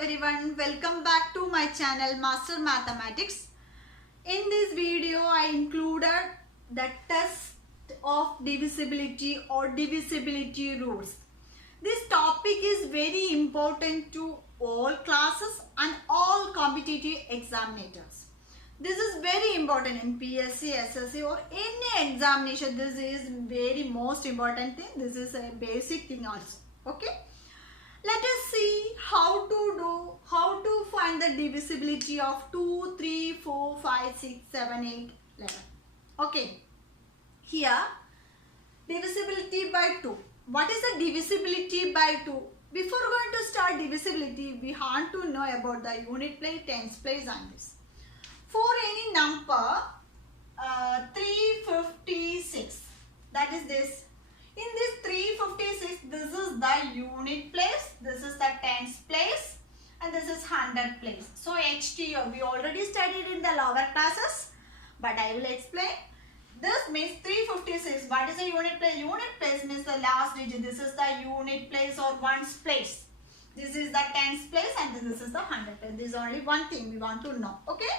everyone, welcome back to my channel Master Mathematics. In this video I included the test of divisibility or divisibility rules. This topic is very important to all classes and all competitive examinators. This is very important in PSC, SSC or any examination. This is very most important thing. This is a basic thing also. Okay. Let us see how to find the divisibility of 2, 3, 4, 5, 6, 7, 8, 11. Okay. Here, divisibility by 2. What is the divisibility by 2? Before going to start divisibility, we have to know about the unit place, tens place and this. For any number 356, that is this. In this 356, this is the unit place, this is the tens place and this is hundred place. So HTO we already studied in the lower classes, but I will explain. This means 356. What is the unit place? Unit place means the last digit. This is the unit place or ones place. This is the tens place and this is the hundred place. This is only one thing we want to know. Okay.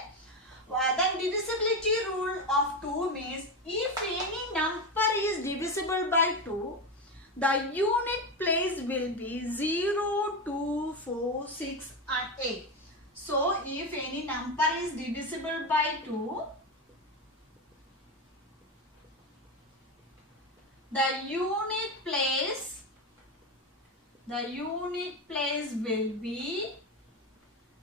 Then divisibility rule of 2 means if any number is divisible by 2, the unit place will be 0, 2, 4, 6 and 8. So if any number is divisible by 2, the unit place will be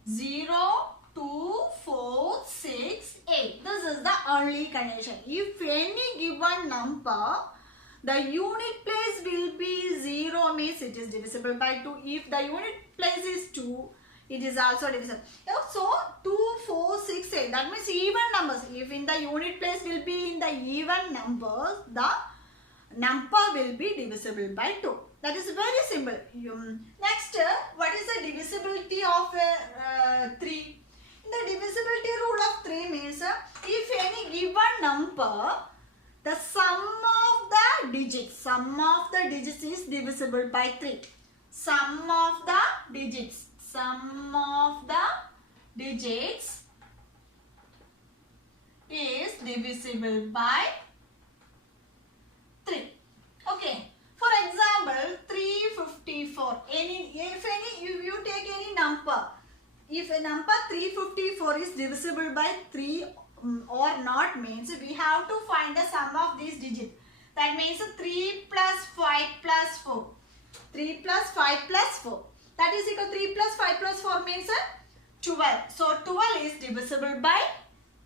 0, 2, 4, 6, 8. This is the only condition. If any given number, the unit place will be 0 means it is divisible by 2. If the unit place is 2, it is also divisible. So 2, 4, 6, 8. That means even numbers. If in the unit place will be in the even numbers, the number will be divisible by 2. That is very simple. Next, what is the divisibility of 3? The divisibility rule of 3 means if any given number, the sum of the digits is divisible by 3. Sum of the digits is divisible by 3. Okay. For example, 354. If you take any number, if a number 354 is divisible by 3 or not means we have to find the sum of these digits. That means 3 plus 5 plus 4. 3 plus 5 plus 4. That is equal to 3 plus 5 plus 4 means 12. So 12 is divisible by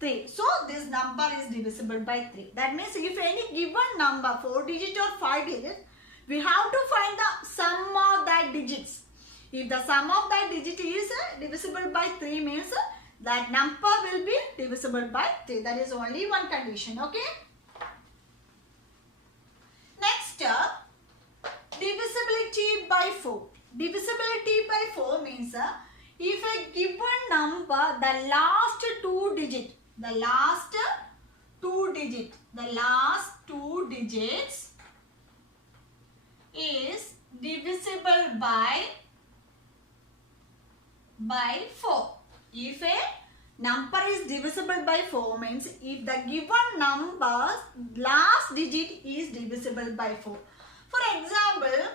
3. So this number is divisible by 3. That means if any given number 4 digit or 5 digit, we have to find the sum of that digits. If the sum of that digit is divisible by 3 means that number will be divisible by 3. That is only one condition. Okay. Next, divisibility by 4. Divisibility by 4 means if a given number, the last two digits is divisible by 4. If a number is divisible by 4 means if the given number's last digit is divisible by 4. For example,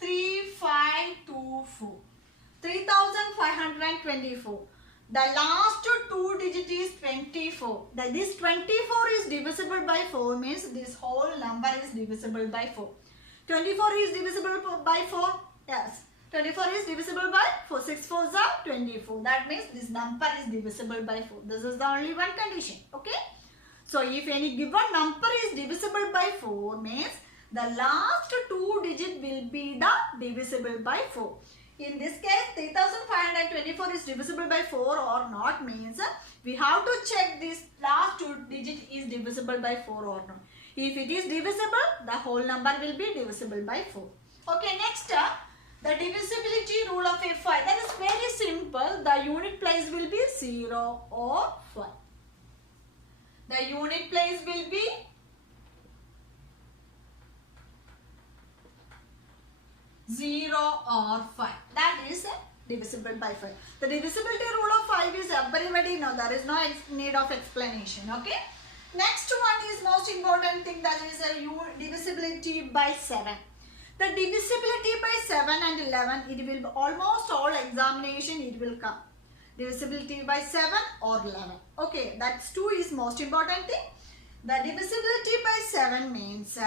3524. 3524. The last two digit is 24. This 24 is divisible by 4 means this whole number is divisible by 4. 24 is divisible by 4. Yes. 24 is divisible by 4. 6 4s are 24. That means this number is divisible by 4. This is the only one condition. Okay. So if any given number is divisible by 4 means the last two digit will be the divisible by 4. In this case 3524 is divisible by 4 or not means we have to check this last two digit is divisible by 4 or not. If it is divisible, the whole number will be divisible by 4. Okay, next the divisibility rule of a 5. That is very simple. The unit place will be 0 or 5. The unit place will be 0 or 5. That is divisible by 5. The divisibility rule of 5 is everybody know, there is no need of explanation. Okay. Next one is most important thing, that is a divisibility by 7. The divisibility by 7 and 11, it will almost all examination it will come. Divisibility by 7 or 11. Okay, that's 2 is most important thing. The divisibility by 7 means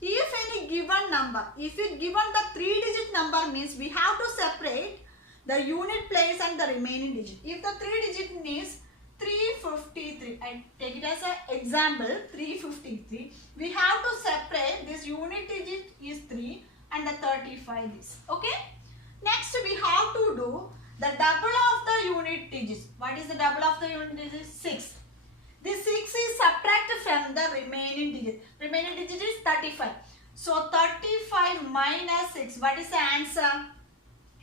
if any given number, if it given the 3-digit number means we have to separate the unit place and the remaining digit. If the 3-digit means 353, I take it as an example, 353, we have to separate this unit digit is 3 and the 35 is. Okay. Next we have to do the double of the unit digits. What is the double of the unit digit? 6. This 6 is subtracted from the remaining digit. Remaining digit is 35. So 35 minus 6. What is the answer?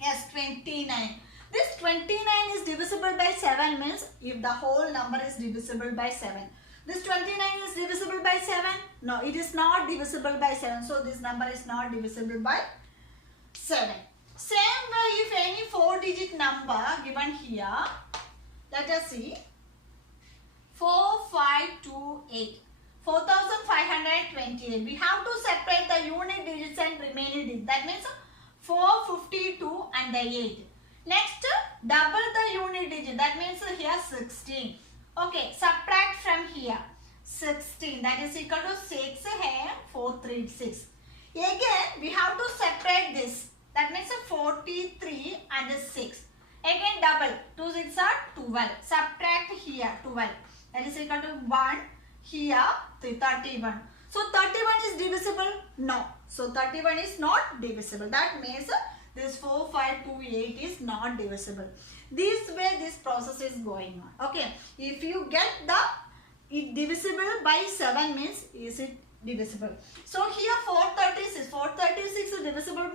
Yes, 29. This 29 is divisible by 7 means if the whole number is divisible by 7. This 29 is divisible by 7? No, it is not divisible by 7. So this number is not divisible by 7. Same way, if any 4-digit number given here, let us see. 4528. 4528. We have to separate the unit digits and remaining digits. That means 452 and the 8. Next, double the unit digit. That means here 16. Okay, subtract from here 16. That is equal to 6 here 436. Again, we have to separate this. That means 43 and 6. Again double. 2 6 are 12. Subtract here 12. That is equal to 1. Here 31. So 31 is divisible? No. So 31 is not divisible. That means this 4528 is not divisible. This way this process is going on. Okay. If you get it divisible by 7 means is it divisible. So here 436. 436 is divisible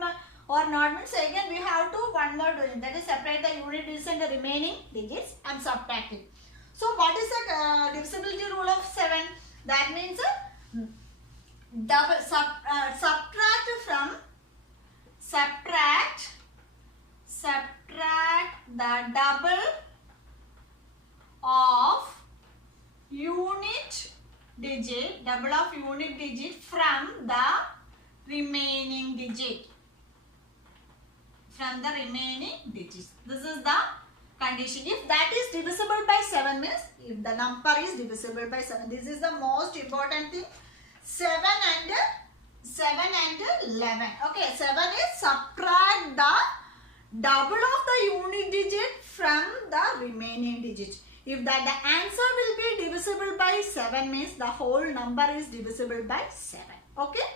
or not means again we have to one more doing, that is separate the unit digits and the remaining digits and subtract it. So what is the divisibility rule of 7? That means subtract the double of unit digit from the remaining digit. This is the condition. If that is divisible by 7 means, if the number is divisible by 7, this is the most important thing. 7 and 11. Okay, 7 is subtract the double of the unit digit from the remaining digit. If that the answer will be divisible by 7 means the whole number is divisible by 7. Okay.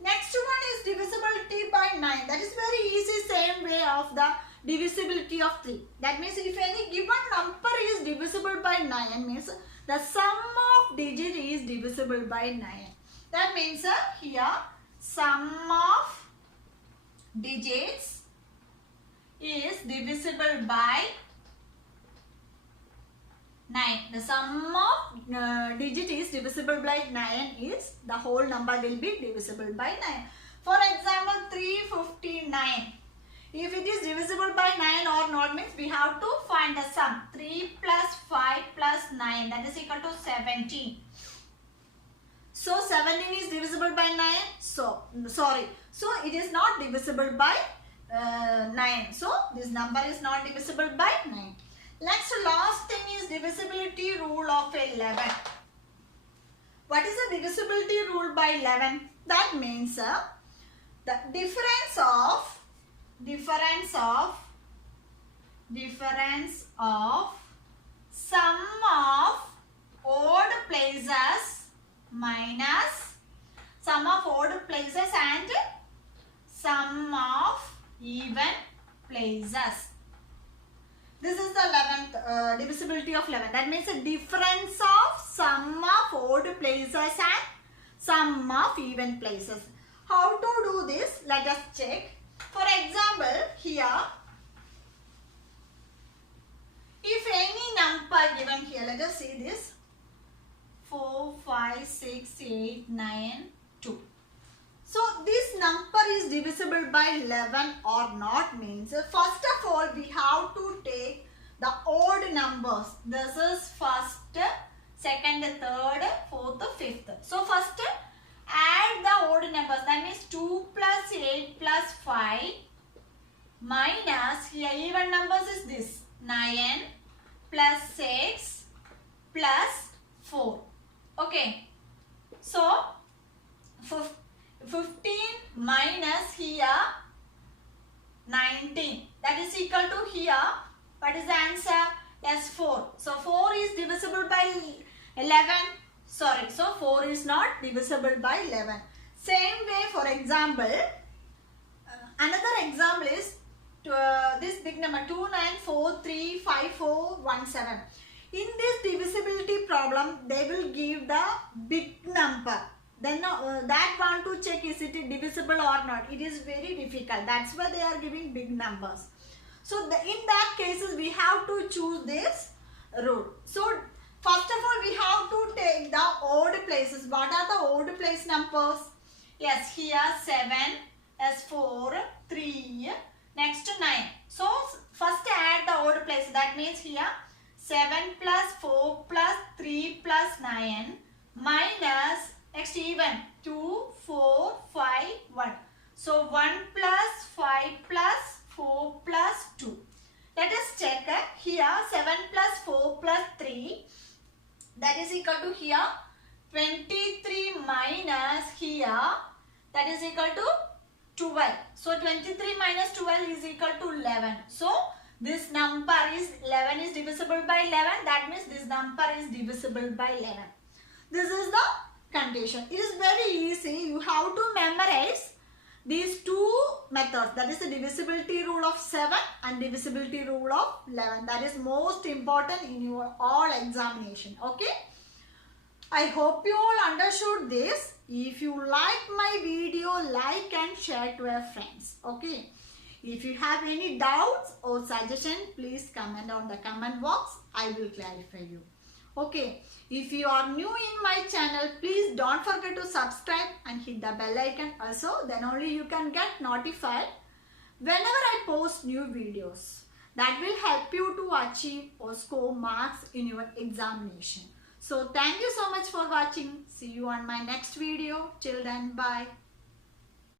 Next one is divisibility by 9. That is very easy, same way of the divisibility of 3. That means if any given number is divisible by 9 means the sum of digit is divisible by 9. That means here sum of digits is divisible by 9. The sum of digit is divisible by 9 is the whole number will be divisible by 9. For example, 359. If it is divisible by 9 or not means we have to find the sum. 3 plus 5 plus 9, that is equal to 17. So 17 is divisible by 9. So it is not divisible by 9. So this number is not divisible by 9. Next, last thing is divisibility rule of 11. What is the divisibility rule by 11? That means the difference of sum of odd places minus sum of odd places and sum of even places. This is the 11th divisibility of 11. That means the difference of sum of odd places and sum of even places. How to do this? Let us check. For example, here, if any number given here, let us see this. 4, 5, 6, 8, 9, 2. So this number is divisible by 11 or not means, first of all minus, here even numbers is this, 9 plus 6 plus 4. Okay. So, 15 minus here 19. That is equal to here. What is the answer? Yes, 4. So, 4 is divisible by 11. Sorry. So, 4 is not divisible by 11. Same way, for example, another example is this big number 29435417. In this divisibility problem, they will give the big number. Then that want to check is it divisible or not. It is very difficult. That's why they are giving big numbers. So in that cases, we have to choose this rule. So first of all, we have to take the odd places. What are the odd place numbers? Yes, here 7, as 4, 3, next 9. So first add the odd place. That means here 7 plus 4 plus 3 plus 9 minus next even 2, 4, 5, 1. So 1 plus 5 plus 4 plus 2. Let us check here 7 plus 4 plus 3, that is equal to here 23 minus here, that is equal to 12. So 23 minus 12 is equal to 11. So this number is 11 is divisible by 11. That means this number is divisible by 11. This is the condition. It is very easy. You have to memorize these two methods. That is the divisibility rule of 7 and divisibility rule of 11. That is most important in your all examination. Okay. I hope you all understood this. If you like my video, like and share to your friends. Okay. If you have any doubts or suggestion, please comment on the comment box. I will clarify you. Okay. If you are new in my channel, please don't forget to subscribe and hit the bell icon also. Then only you can get notified whenever I post new videos. That will help you to achieve or score marks in your examination. So thank you so much for watching. See you on my next video. Till then, bye.